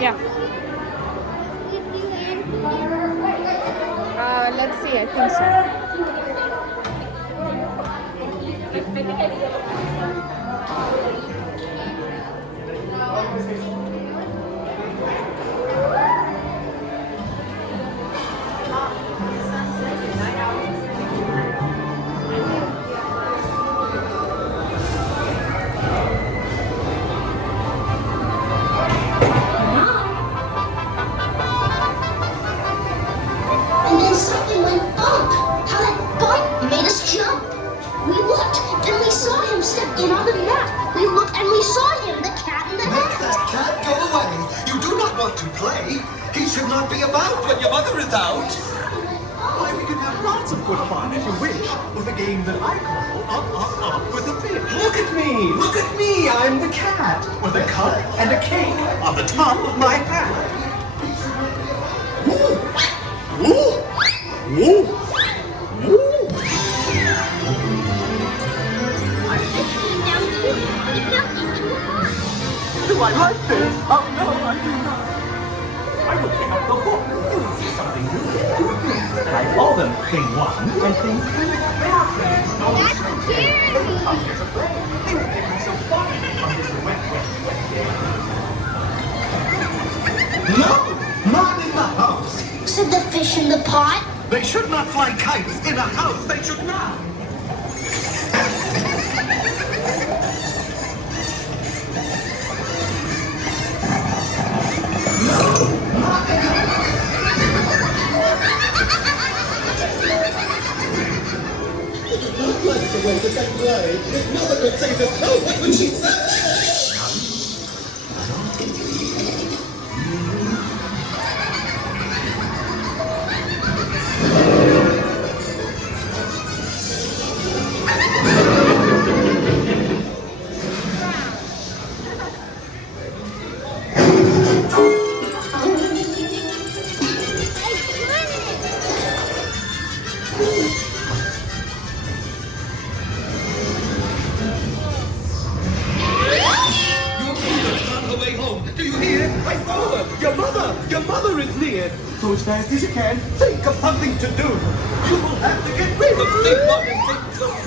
Yeah. Let's see, I think And then something went bump. How that bump made us jump. We looked, and we saw him step in on the mat. We looked, and we saw him, the cat in the hat. Make that cat go away. You do not want to play. He should not be about when your mother is out. Why, we can have lots of good fun if you wish, with a game that I call Up with a Fish. Look at me! Look at me! I'm the cat. With a cup and a cake on the top of my hat. Woo! Woo! Woo! Do I like this? Oh no, I do not. I will pick up the book. You'll see something new. Two things. I call them thing one and thing two. They are playing snow and snow game. They will come here to play. They will give me some fun on this wet day. No! Not in the house! Said the fish in the pot. They should not fly kites in a house. They should not. Like the way that they play. If mother could say this, oh, what would she say? Your mother is near. So as fast as you can, think of something to do. You will have to get rid of thing one and thing two.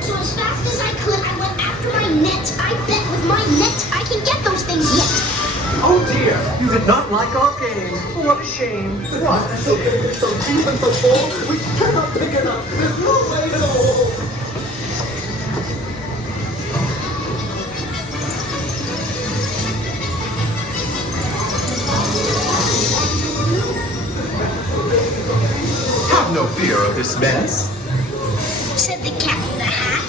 So as fast as I could, I went after my net. I bet with my net, I can get those things yet. Oh dear, you did not like our game. What a shame. What a So shame. big, so deep, and so full, we cannot pick it up. There's no way at all. Have no fear of this mess. Said the cat in the hat.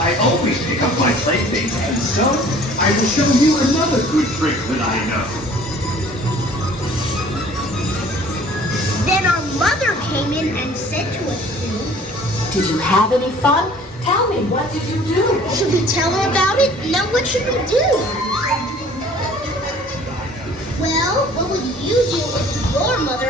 I always pick up my playthings, and so I will show you another good trick that I know. Then our mother came in and said to us, Did you have any fun? Tell me, what did you do? should we tell her about it? No, what should we do? Well, what would you do if your mother